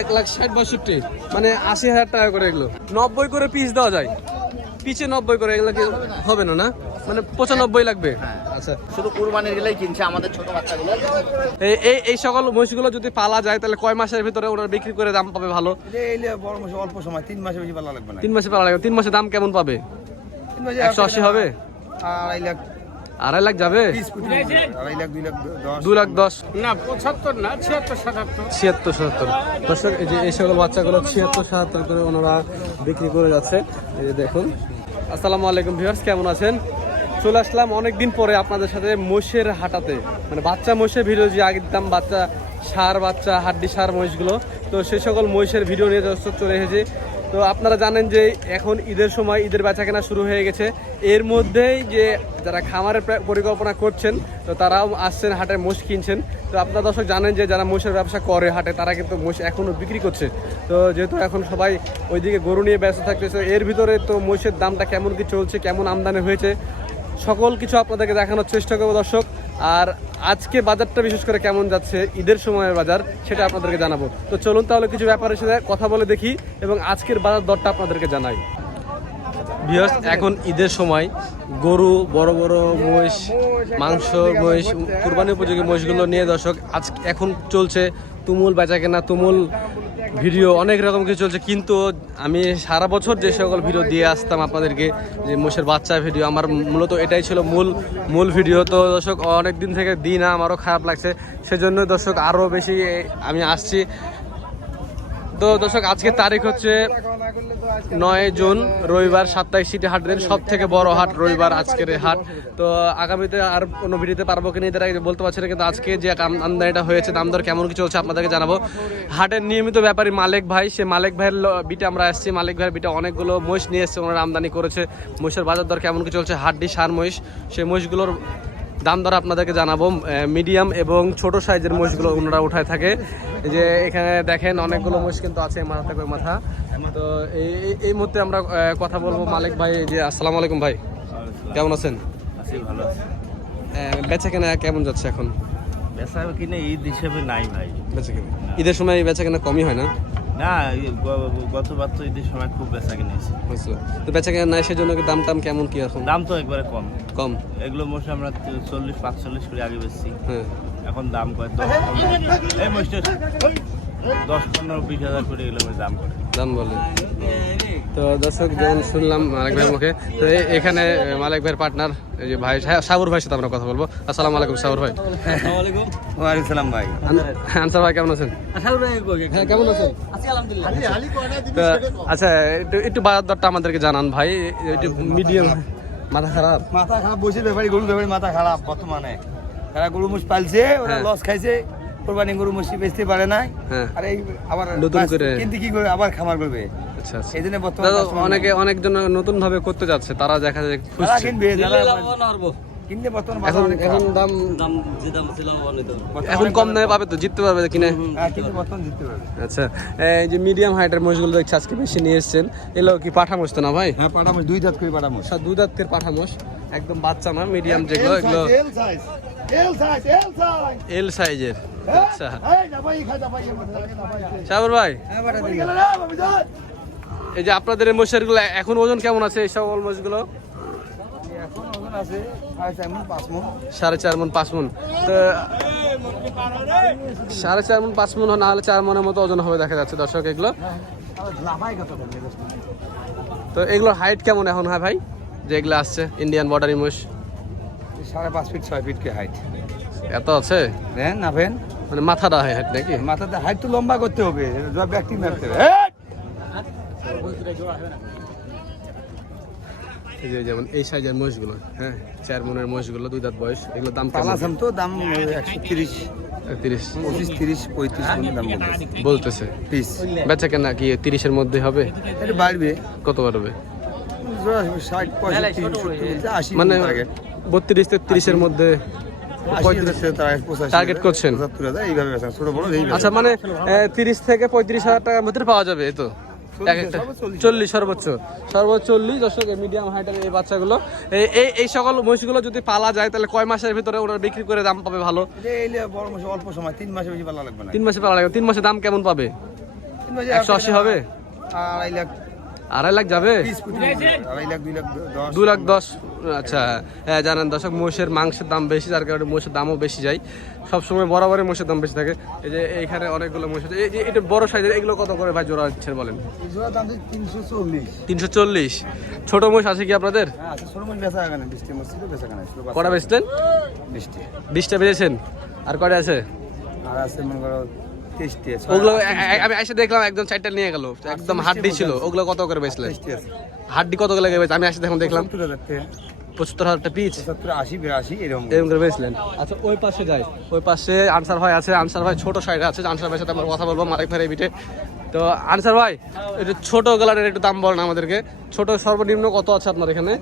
এক লাখ ষাট বাষট্টি। মানে আশি হাজার টাকা করে এগুলো। নব্বই করে পিস দেওয়া যায়। পিছে নব্বই করে এগুলো কি হবে না না? মানে পঁচানব্বই লাগবে। আচ্ছা। শুধু কুরবানির গেলেই কিনছে আমাদের ছোট বাচ্চাগুলো। এই এই সকল মহিষগুলো যদি পালা যায় তাহলে কয় মাসের ভিতরে ওনারা বিক্রি করে দাম পাবে ভালো? বড় মাসে অল্প সময় তিন মাসে বেশি পালা লাগবে না। তিন মাসে পালা লাগবে। তিন মাসে দাম কেমন পাবে? একশো আশি হবে? আড়াই লাখ আড়াই লাখ যাবে? বিশ কোটি আড়াই লাখ দুই লাখ দশ। দু লাখ দশ। না পঁচাত্তর না ছিয়াত্তর সাতাত্তর। ছিয়াত্তর সাতাত্তর। দর্শক এই যে এই সকল বাচ্চাগুলো ছিয়াত্তর সাতাত্তর করে ওনারা বিক্রি করে যাচ্ছে এই যে দেখুন। আসসালামু আলাইকুম ভিউয়ার্স কেমন আছেন? চলে আসলাম অনেকদিন পরে আপনাদের সাথে মোষের হাটাতে। মানে বাচ্চা মোষের ভিডিও যে আগে দিতাম বাচ্চা সার বাচ্চা হাড্ডি সার মহিষগুলো। তো সেই সকল মহিষের ভিডিও নিয়ে দর্শক চলে এসেছি। তো আপনারা জানেন যে এখন ঈদের সময় ঈদের বেচা কেনা শুরু হয়ে গেছে। এর মধ্যেই যে যারা খামারের পরিকল্পনা করছেন, তো তারাও আসছেন হাটে মোষ কিনছেন। তো আপনারা দর্শক জানেন যে যারা মোষের ব্যবসা করে হাটে, তারা কিন্তু মোষ এখনও বিক্রি করছে। তো যেহেতু এখন সবাই ওইদিকে গরু নিয়ে ব্যস্ত থাকতেছে, এর ভিতরে তো মোষের দামটা কেমন কি চলছে, কেমন আমদানি হয়েছে, সকল কিছু আপনাদেরকে দেখানোর চেষ্টা করব দর্শক। আর আজকে বাজারটা বিশেষ করে কেমন যাচ্ছে, ঈদের সময়ের বাজার, সেটা আপনাদেরকে জানাব। তো চলুন তাহলে কিছু ব্যাপারের সাথে কথা বলে দেখি এবং আজকের বাজার দরটা আপনাদেরকে জানাই। ভিউয়ার্স এখন ঈদের সময় গরু, বড় বড় মহিষ, মাংস, মহিষ, কুরবানি উপযোগী মহিষগুলো নিয়ে দর্শক, আজ এখন চলছে তুমুল বেচা কেনা তুমুল ভিডিও অনেক রকম কিছু চলছে, কিন্তু আমি সারা বছর যে সকল ভিডিও দিয়ে আসতাম আপনাদেরকে, যে মোষের বাচ্চা ভিডিও, আমার মূলত এটাই ছিল মূল মূল ভিডিও। তো দর্শক অনেক দিন থেকে দিই না আমারও খারাপ লাগছে, সেজন্য দর্শক আরও বেশি, আমি আসছি। তো দর্শক, আজকে তারিখ হচ্ছে নয় জুন, রবিবার সাপ্তাহিক সিটি হাট দিন সব থেকে বড় হাট রবিবার আজকের হাট। তো আগামীতে আর কোনো ভিডিওতে পারব কিনা এদের আগে বলতে পারছি না, কিন্তু আজকে যে আমদানিটা হয়েছে, দাম দর কেমন কি চলছে আপনাদেরকে জানাব। হাটের নিয়মিত ব্যাপারী মালিক ভাই, সে মালিক ভাইয়ের বিটে আমরা আসছি। মালিক ভাইয়ের বিটে অনেকগুলো মহিষ নিয়ে এসছে, ওনারা আমদানি করেছে। মহিষের বাজার দর কেমন কি চলছে? হাড্ডি, সার মহিষ, সেই মহিষগুলোর দাম দর আপনাদেরকে জানাব। মিডিয়াম এবং ছোট সাইজের মহিষগুলো ওনারা উঠায় থাকে। যে এখানে দেখেন অনেকগুলো মহিষ কিন্তু আছে মাথা থেকে মাথা। তো এই এই- মুহূর্তে আমরা কথা বলব মালিক ভাই যে আসসালামু আলাইকুম ভাই। কেমন আছেন? আছি ভালো বেচা কেনা কেমন যাচ্ছে এখন? বেচা কিনে ঈদ হিসেবে নাই ভাই। বেচা কেনা। ঈদের সময় বেচা কেনা কমই হয় না? না গতবার তো ঈদের সময় খুব বেচা কিনেছি বুঝছ। তো বেচা কেনা নাই সেজন্য দাম টাম কেমন কি এখন? দাম তো একবারে কম। কম? এগুলো মোষে আমরা চল্লিশ পাঁচচল্লিশ করে আগে বেচছি। হ্যাঁ। এখন দাম কয় দশ পনেরো- এই মোষটা দশ পনেরো বিশ হাজার করে এগুলো দাম করে দাম বলে। তো দর্শক যেমন শুনলাম মালিক ভাইয়ের মুখে তো এখানে মালিক ভাইয়ের পার্টনার এই যে ভাই সাবুর ভাইয়ের সাথে আমরা কথা বলব। আসসালামু আলাইকুম সাবুর ভাই। ওয়ালাইকুম সালাম ভাই। আনসার ভাই কেমন আছেন? হ্যাঁ কেমন আছেন? তো আচ্ছা একটু একটু বাজার দরটা আমাদেরকে জানান ভাই। একটু মিডিয়াম মাথা খারাপ? মাথা খারাপ বসে ব্যাপারী গরু ব্যাপারী মাথা খারাপ বর্তমানে। এরা গরু মুষ পালছে ওরা হ্যাঁ। লস খাইছে। কোরবানি গরু মুষি বেচতে পারে নাই। হ্যাঁ। আর এই আবার নতুন করে- কিন্তু কি করে আবার খামার করবে? আচ্ছা আচ্ছা। এই জন্য বর্তমানে অনেকে অনেকজন নতুন ভাবে করতে যাচ্ছে তারা দেখা যায় কিনবে কিনলে বর্তমান এখন। দাম কম দামে পাবে তো জিততে পারবে কিনে? হ্যাঁ, কিন্তু বর্তমান জিততে পারবে। আচ্ছা এই যে মিডিয়াম হাইটের মোষগুলো দেখছি আজকে বেশি নিয়ে এসছেন। এগুলো কি পাঠা মোষ তো না ভাই? হ্যাঁ পাটামুষ দুই দাঁত করে পাটামুষ সব দুধ আত্মের পাঠা মোষ একদম বাচ্চা না মিডিয়াম যেগুলো এগুলো L size L size L size L সাইজের আচ্ছা। ভাই সাবর ভাই হ্যাঁ এই যে আপনাদের এই মোষেরগুলো এখন ওজন কেমন আছে এই সকল মোষগুলো এখন ওজন আছে সাড়ে চার মন পাঁচ মন। মন মন। তো সাড়ে চার মন পাঁচ মন না হলে চার মনের মতো ওজন হবে দেখা যাচ্ছে দর্শক এগুলো। তো এগুলোর হাইট কেমন এখন হয় ভাই? যে এগুলো আসছে ইন্ডিয়ান বর্ডারি মোষ সাড়ে পাঁচ ফিট ছয় ফিট কে হাইট এত আছে? ভ্যান না ভ্যান মানে মাথাটা হয় হাইট নাকি? মাথাতে হাইট তো লম্বা করতে হবে যা ব্যক্তি মারতে হবে। এই! যেমন এই সাইজের মোষগুলো হ্যাঁ? চার মনের মোষগুলো দুই দাঁত বয়স এগুলো দাম পালাসাম তো দাম একশো তিরিশ। তিরিশ। পঁচিশ তিরিশ পঁয়ত্রিশ দাম বলতেছে। পিস। বেচা কেনা কি তিরিশের মধ্যে হবে? এটা বাড়বে। কত বাড়বে? ষাট পঁয়ষট্টি আশি মানে বত্রিশ তেত্রিশের মধ্যে Target করছেন? আচ্ছা মানে তিরিশ থেকে পঁয়ত্রিশ হাজার টাকার মধ্যে পাওয়া যাবে তো? চল্লিশ সর্বোচ্চ সর্বোচ্চ। চল্লিশ দর্শক মিডিয়াম হাইটের এই বাচ্চাগুলো। এই এই- সকল মহিষগুলো যদি পালা যায় তাহলে কয় মাসের ভিতরে ওনারা বিক্রি করে দাম পাবে ভালো? অল্প সময় তিন মাসে বেশি পালা লাগবে তিন মাসে পালা লাগবে। তিন মাসে দাম কেমন পাবে? একশো আশি হবে? আড়াই লাখ। আড়াই লাখ যাবে? আড়াই লাখ দুই লাখ দশ। দু লাখ দশ। আচ্ছা হ্যাঁ জানেন দর্শক মোষের মাংসের দাম বেশি যার কারণে মোষের দামও বেশি যায়। সবসময় বরাবরই মোষের দাম বেশি থাকে। এই যে এইখানে অনেকগুলো মোষ আছে। এই যে এটা বড় সাইজের এগুলো কত করে ভাই জোড়া দিচ্ছেন বলেন? তিনশো চল্লিশ। ছোট মোষ আছে কি আপনাদের? হ্যাঁ কটা বেচলেন? বিশটা বেচেছেন। আর কটা আছে? আর আছে মনে করো ওগুলো এ- এ- আমি এসে দেখলাম একদম চারটা নিয়ে গেল। একদম হাড্ডি ছিল। ওগুলো কত করে বেচলেন? হাড্ডি কত করে বেচে আমি এসে দেখলাম। পঁচাত্তর হাজারটা পিচ পঁচাত্তর আশি বিরাশি এরকম এরকম করে বেচলেন। আচ্ছা ওই পাশে যাই। ওই পাশে আনসার ভাই আছে আনসার ভাই ছোট সাইডে আছে আনসার ভাইয়ের সাথে আমরা কথা বলব মালিক ভাই বিটে তো আনসার ভাই একটু ছোট গলারের একটু দাম বলেন আমাদেরকে। ছোট সর্বনিম্ন কত আছে আপনার এখানে?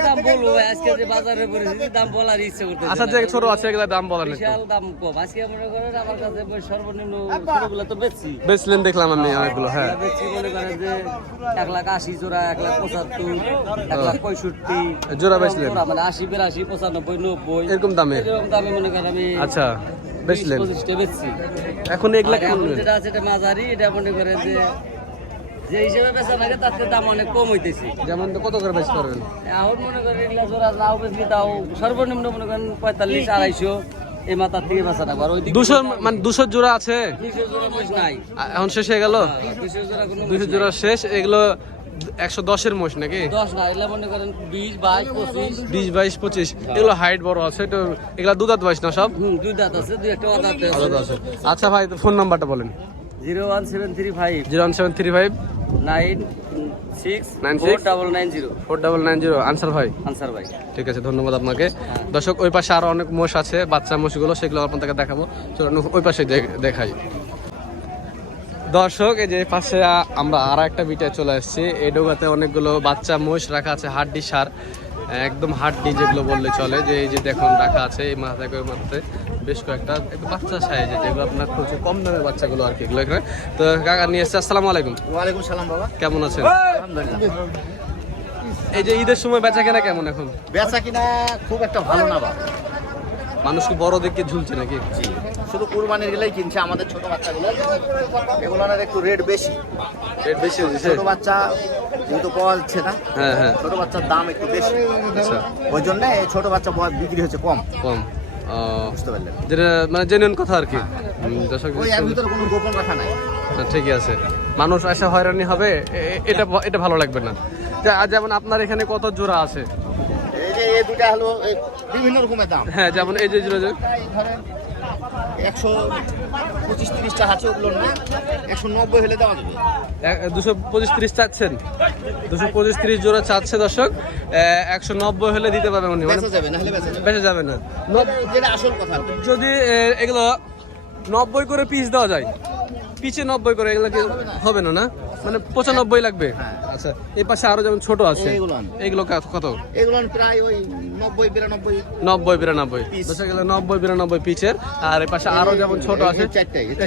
দাম বলব আজকে যে বাজারে পরিস্থিতি দাম বলার ইচ্ছে করতেছে আচ্ছা যে ছোট আছে এগুলো দাম বলেন বিশাল দাম কম। আজকে মনে করেন আমার কাছে সর্বনিম্ন ছোটগুলো তো বেচছি বেচলেন দেখলাম আমি অনেকগুলো হ্যাঁ। বেচছি মনে করেন যে এক লাখ আশি জোড়া এক লাখ পঁচাত্তর এক লাখ পঁয়ষট্টি জোড়া বেচলেন? মানে আশি বিরাশি পঁচানব্বই নব্বই। এরকম দামে? এরকম দামে মনে করেন আমি আচ্ছা বেচলেন। এখন এগুলা আর এখন যেটা আছে এটা মাঝারি এটা মনে করে যে যে হিসেবে বেচা লাগে তার দাম অনেক কম হইতেছে। যেমন কত করে বেচতে পারবেন? এখন মনে করেন এগুলা জোড়া নাও বেশি তাও সর্বনিম্ন মনে করেন পঁয়তাল্লিশ আড়াইশো এই মাথার থেকে বেচা থাকবে আর ওই দুশো মানে দুশো জোড়া আছে? দুইশো জোড়া মোষ নাই। এখন শেষ হয়ে গেল? দুইশো জোড়া দুশো জোড়া শেষ এগুলো একশো দশের মোষ নাকি? দশ না এগুলা মনে করেন বিশ বাইশ পঁচিশ। বিশ বাইশ পঁচিশ। এগুলো হাইট বড় আছে এগুলো বয়স না সব? আছে দুই একটা অদাঁত আছে। আচ্ছা ভাই ফোন নাম্বারটা বলেন। Zero one seven three five. Zero one seven three five. Nine six double nine zero. Four double nine zero. Answer ভাই? আনসার ভাই। ঠিক আছে ধন্যবাদ আপনাকে। দর্শক ওই পাশে আরও অনেক মোষ আছে বাচ্চা মোষগুলো সেগুলো আপনাদেরকে দেখাবো। চলুন ওই পাশে দেখাই। দর্শক এই যে পাশে আমরা আর একটা বিটায় চলে এসেছি এই ডোগাতে অনেকগুলো বাচ্চা মোষ রাখা আছে হাড্ডি সার। একদম হাড্ডি যেগুলো বললে চলে যে এই যে দেখুন রাখা আছে এই মাথা করে মাথাতে বেশ কয়েকটা একটু বাচ্চা সাইজে যেগুলো আপনার খুব কম দামের বাচ্চাগুলো আর কি এগুলো এখানে তো কাকা নিয়ে এসছে আসসালামু আলাইকুম। ওয়ালাইকুম সালাম বাবা। কেমন আছেন? আলহামদুলিল্লাহ। এই যে ঈদের সময় বেচা কেনা কেমন এখন? বেচা কিনা খুব একটা ভালো না বাবা। মানুষ কি বড় দিকে ঝুলছে নাকি? জি শুধু কুরবানির গেলেই কিনছে আমাদের ছোট বাচ্চাগুলো। এগুলোর একটু রেট বেশি। রেট বেশি হয়েছে ছোট বাচ্চা যেহেতু পাওয়া যাচ্ছে না হ্যাঁ হ্যাঁ। ছোট বাচ্চার দাম একটু বেশি। আচ্ছা। ওই জন্য ছোট বাচ্চা বিক্রি হচ্ছে কম। কম। বুঝতে পারলেন? যেটা মানে জেনুইন কথা আর কি। দর্শক ওই এর ভিতরে কোনো গোপন রাখা নাই। ঠিকই আছে। মানুষ আসা হয়রানি হবে এটা এটা ভালো লাগবে না। যেমন আপনার এখানে কত জোড়া আছে? যে এই দুটা হলো বিভিন্ন রকমের দাম। হ্যাঁ যেমন এই যে ধরেন একশো পঁচিশ তিরিশটা আছে ওগুলো না একশো নব্বই হলে দেওয়া যাবে। দুশো পঁচিশ ত্রিশ চাচ্ছেন। দুশো পঁচিশ ত্রিশ জোড়া চাচ্ছে দর্শক। একশো নব্বই হলে দিতে পারবেন উনি। বেচা যাবে না যেটা আসল কথা। যদি এগুলো নব্বই করে পিস দেওয়া যায় পিছে নব্বই করে এগুলো হবে না না? মানে পঁচানব্বই লাগবে? আচ্ছা এই পাশে আরও যেমন ছোট আছে কা- কত? এগুলো প্রায় ওই নব্বই বিরানব্বই। নব্বই বিরানব্বই। গেলে নব্বই বিরানব্বই পিচের। আর এই পাশে আরও যেমন ছোট আছে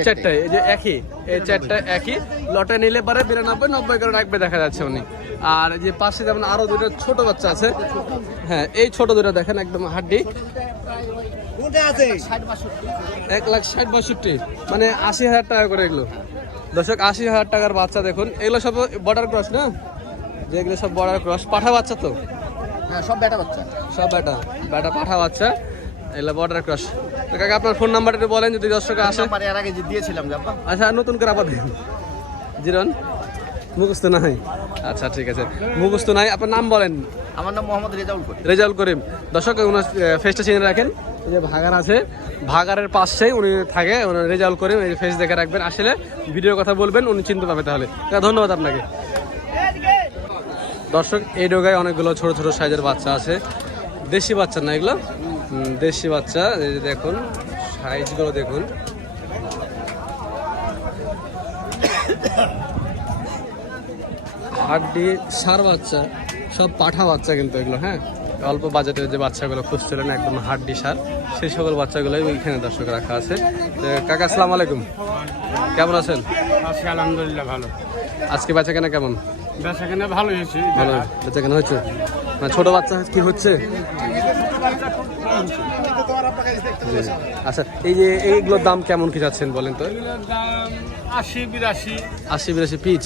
চারটাই, এই যে একই এই চারটা একই। লটে নিলে পারে বিরানব্বই নব্বই করে রাখবে দেখা যাচ্ছে উনি। আর এই যে পাশে যেমন আরও দুটো ছোট বাচ্চা আছে হ্যাঁ এই ছোট দুটো দেখেন একদম হাড্ডি। এক লাখ ষাট বাষট্টি। মানে আশি হাজার টাকা করে এগুলো। দর্শক আশি হাজার টাকার বাচ্চা দেখুন। এগুলো সব বর্ডার ক্রস না? যে এগুলো সব বর্ডার ক্রস পাঠা বাচ্চা তো? হ্যাঁ সব বেটা বাচ্চা। সব বেটা বেটা পাঠা বাচ্চা। এগুলো বর্ডার ক্রস তো কাকা আপনার ফোন নাম্বারটা একটু বলেন যদি দর্শক আসে। এর আগে যে দিয়েছিলাম আচ্ছা নতুন করে আবার দিন। জিরন মুখস্থ নাই। আচ্ছা ঠিক আছে। মুখস্থ নাই। আপনার নাম বলেন। আমার নাম মোহাম্মদ রেজাউল করি রেজাউল করিম। দর্শক ওনার ফেসটা চিনে রাখেন। এই যে ভাগার আছে, ভাগারের পাশেই উনি থাকে, ওনার করিম এই ফেস দেখে রাখবেন। আসলে ভিডিওর কথা বলবেন, উনি চিনতে পাবে তাহলে। ধন্যবাদ আপনাকে। দর্শক, এই ডোগায় অনেকগুলো ছোট ছোট সাইজের বাচ্চা আছে। দেশি বাচ্চা না এগুলো? দেশি বাচ্চা। এই যে দেখুন, সাইজগুলো দেখুন। হাড্ডি, সার বাচ্চা, সব পাঠা বাচ্চা কিন্তু এগুলো হ্যাঁ? অল্প বাজেটের যে বাচ্চাগুলো খুঁজছিলেন একদম হাড্ডি সার সেই সকল বাচ্চাগুলোই ওইখানে দর্শক রাখা আছে। কাকা আসসালামু আলাইকুম। কেমন আছেন? আলহামদুলিল্লাহ ভালো। আজকে বেচা কেনা কেমন? কেনা ভালো হয়েছে ভালো কেনা হচ্ছে না ছোট বাচ্চা কি হচ্ছে? আচ্ছা এই যে এইগুলোর দাম কেমন কি যাচ্ছেন বলেন তো? আশি বিরাশি। আশি বিরাশি পিচ।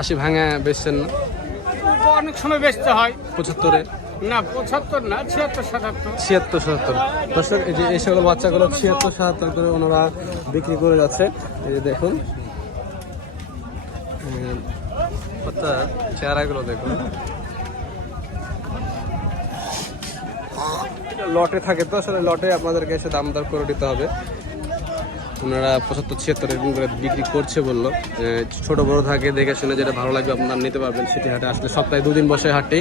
আশি ভাঙে বেচছেন না? অনেক সময় বেচতে হয়। পঁচাত্তরে? ছিয়াত্তর এই বাচ্চাগুলো ছিয়াত্তর করে ওনারা বিক্রি করে যাচ্ছে দেখুন। বাচ্চা চেহারাগুলো দেখুন। লটে থাকে তো, আসলে লটে আপনাদেরকে এসে দাম দর করে দিতে হবে। ওনারা পঁচাত্তর, ছিয়াত্তর এরকম করে বিক্রি করছে বলল। ছোট বড় থাকে, দেখে শুনে যেটা ভালো লাগবে আপনার নিতে পারবেন সেটি হাটে। আসলে সপ্তাহে দুদিন বসে হাটটি।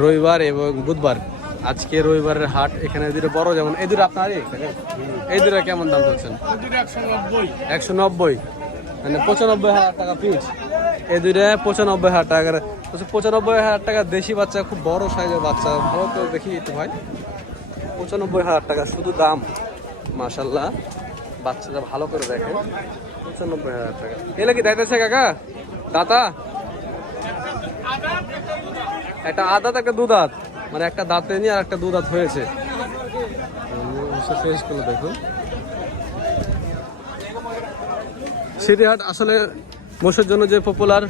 রবিবার এবং বুধবার। আজকে রবিবারের হাট এখানে দুটো বড় যেমন এই দুটো আপনারই এই? দুটো কেমন দাম চাচ্ছেন? একশো নব্বই। মানে পঁচানব্বই হাজার টাকা পিস এই দুইটা পঁচানব্বই হাজার টাকার বলছে পঁচানব্বই হাজার টাকা দেশি বাচ্চা খুব বড় সাইজের বাচ্চা। ভালো তো দেখি একটু ভাই। পঁচানব্বই হাজার টাকা শুধু দাম। মাশাল্লাহ বাচ্চাটা ভালো করে দেখেন। পঁচানব্বই হাজার টাকা। এলে কি দাইতেছে কাকা? দাতা? একটা আদাত একটা দুদাত মানে একটা দাঁতে নিয়ে আর একটা দুদাত হয়েছে। ফেসগুলো দেখুন। সিটি হাট আসলে মোষের জন্য যে পপুলার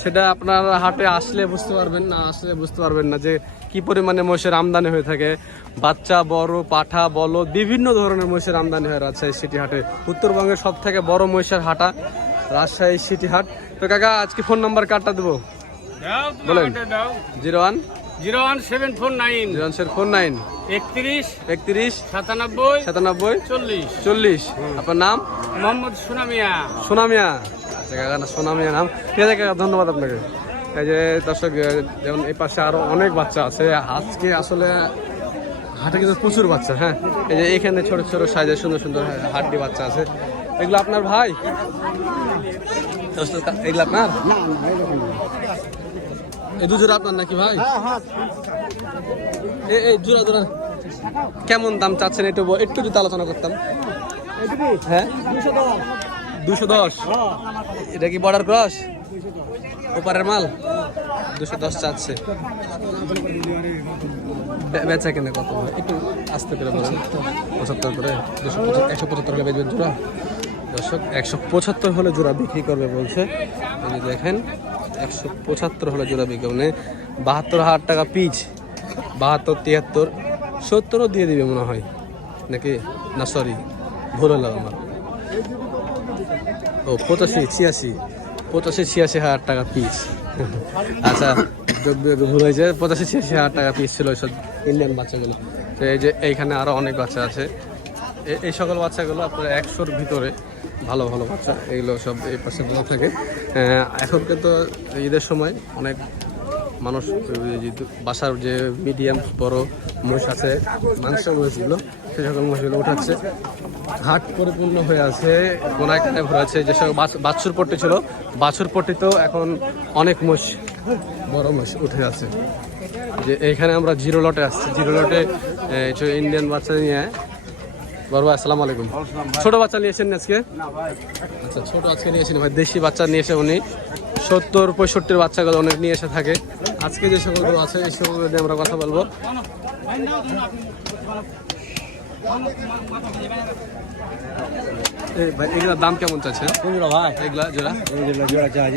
সেটা আপনার হাটে আসলে বুঝতে পারবেন না আসলে বুঝতে পারবেন না যে কি পরিমাণে মোষের আমদানি হয়ে থাকে। বাচ্চা বড় পাঠা বলো বিভিন্ন ধরনের মোষের আমদানি হয় রাজশাহী সিটি হাটে উত্তরবঙ্গের সব থেকে বড় মহিষের হাটা রাজশাহী সিটি হাট তো কাকা আজকে ফোন নাম্বার কার্ডটা দেবো? বলেন। Zero one? Zero one seven four nine. Zero one four nine. একত্রিশ একত্রিশ সাতানব্বই সাতানব্বই চল্লিশ। চল্লিশ। আপনার নাম? মোহাম্মদ সুনামিয়া সোনামিয়া আচ্ছা কাকা না সোনামিয়া নাম। ঠিক আছে কাকা ধন্যবাদ আপনাকে। এই যে দর্শক যেমন এই পাশে আরও অনেক বাচ্চা আছে। আজকে আসলে হাটে কিন্তু প্রচুর বাচ্চা হ্যাঁ? এই যে এখানে ছোট ছোট সাইজের সুন্দর সুন্দর হাড্ডি বাচ্চা আছে। এগুলো আপনার ভাই? এগুলো আপনার? এই দুজোড়া আপনার নাকি ভাই? এই এই জোড়া জোড়া। কেমন দাম চাচ্ছেন একটু একটু যদি আলোচনা করতাম? হ্যাঁ? দুশো দশ। এটা কি বর্ডার ক্রস ওপারের মাল? দুশো দশ চাচ্ছে। বেচা কেনে কত? একটু আসতে পেরে বলেন। পঁচাত্তর করে? দুশো পঁচাত্তর একশো পঁচাত্তর হলে বেচবেন জোড়া? দর্শক একশো পঁচাত্তর হলে জোড়া বিক্রি করবে বলছে। যে দেখেন। একশো পঁচাত্তর হলে জোড়া বিক্রি মানে বাহাত্তর হাজার টাকা পিচ, বাহাত্তর, তিয়াত্তর, সত্তরও দিয়ে দিবে মনে হয়। নাকি? না সরি ভুল হলো আমার। ও, পঁচাশি, ছিয়াশি পঁচাশি, ছিয়াশি হাজার টাকা পিস আচ্ছা ভুল হয়েছে। পঁচাশি, ছিয়াশি হাজার টাকা পিস ছিল সব ইন্ডিয়ান বাচ্চাগুলো। তো এই যে এইখানে আরও অনেক বাচ্চা আছে। এই সকল বাচ্চাগুলো আপনার একশোর ভিতরে ভালো ভালো বাচ্চা। এগুলো সব এই পাশে দেওয়া থাকে। আহ, এখন কিন্তু ঈদের সময় অনেক মানুষ বাসার যে মিডিয়াম বড় মহিষ আছে মাংস মহিষগুলো সেই সকল মহিষগুলো উঠাচ্ছে। হাট পরিপূর্ণ হয়ে আছে কোনায় কানায় ভরে আছে। যে সকল বাছুর পট্টি ছিল বাছুর পট্টিতেও এখন অনেক মোষ বড় মোষ উঠে আছে। যে এইখানে আমরা জিরো লটে আসছি। জিরো লটে ইন্ডিয়ান বাচ্চা নিয়ে বড় ভাই আসসালামু আলাইকুম। ছোট বাচ্চা নিয়েছেন আজকে? আচ্ছা ছোট আজকে নিয়েছেন ভাই। দেশি বাচ্চা নিয়েছে উনি সত্তর পঁয়ষট্টির বাচ্চাগুলো অনেক নিয়ে এসে থাকে। আজকে যে সকলগুলো আছে এই সকলগুলো নিয়ে আমরা কথা বলব। এই ভাই এগুলোর দাম কেমন চাচ্ছে? ভাই। এগুলা জোড়া? এইগুলো জোড়া চাই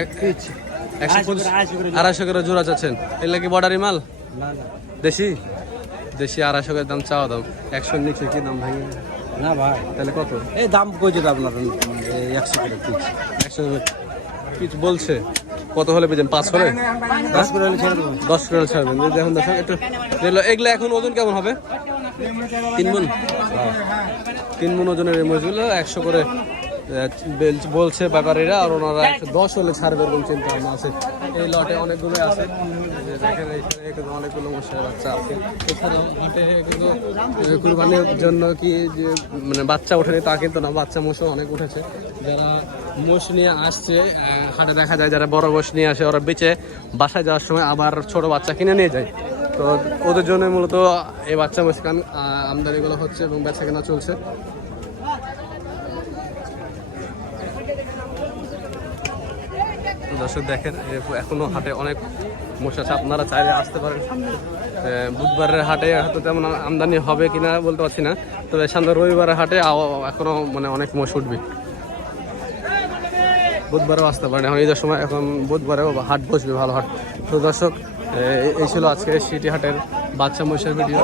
একশো পঁচিশ। আড়াইশো করে জোড়া। চাচ্ছেন। এগুলা কি বর্ডারি মাল? দেশি? দেশি আড়াইশো করে দাম চাওয়া দাম একশো নিচে কি দাম ভাই? না ভাই। তাহলে কত? এই দাম কইছে তো আপনার? এই একশো করে পিস। একশো কিছু বলছে। কত হলে পেয়েছেন পাঁচ হলে? দশ করে দশ করে ছাড়বেন এই দেখুন দেখুন একটু এগুলো এগুলো এখন ওজন কেমন হবে? তিন মন। তিন মন ওজনের এই একশো করে বলছে ব্যাপারীরা আর ওনারা একশো দশ হলে ছাড়বে এরকম চিন্তা ভাবনা আছে। এই লটে অনেকগুলো আছে। কিন্তু অনেকগুলো মশার বাচ্চা আছে। এছাড়াও লটে কিন্তু কুরবানির জন্য কি যে মানে বাচ্চা ওঠেনি তা কিন্তু না, বাচ্চা মোষও অনেক উঠেছে। যারা মোষ নিয়ে আসছে হাটে দেখা যায় যারা বড় মোষ নিয়ে আসে, ওরা বেচে বাসায় যাওয়ার সময় আবার ছোট বাচ্চা কিনে নিয়ে যায়। তো ওদের জন্য মূলত এই বাচ্চা মোষ আমদানিগুলো হচ্ছে এবং বেচা কেনা চলছে। দর্শক দেখেন, এ- এখনও হাটে অনেক আছে আপনারা চাইলে আসতে পারেন। বুধবারের হাটে হয়তো তেমন আমদানি হবে কিনা বলতে পারছি না, তবে সামনে রবিবারের হাটে আও- এখনও মানে অনেক মোষ উঠবে। বুধবারেও আসতে পারেন, এখন ঈদের সময়, এখন বুধবারেও হাট বসবে, ভালো হাট। তো দর্শক এই ছিল আজকে সিটি হাটের বাচ্চা মহিষের ভিডিও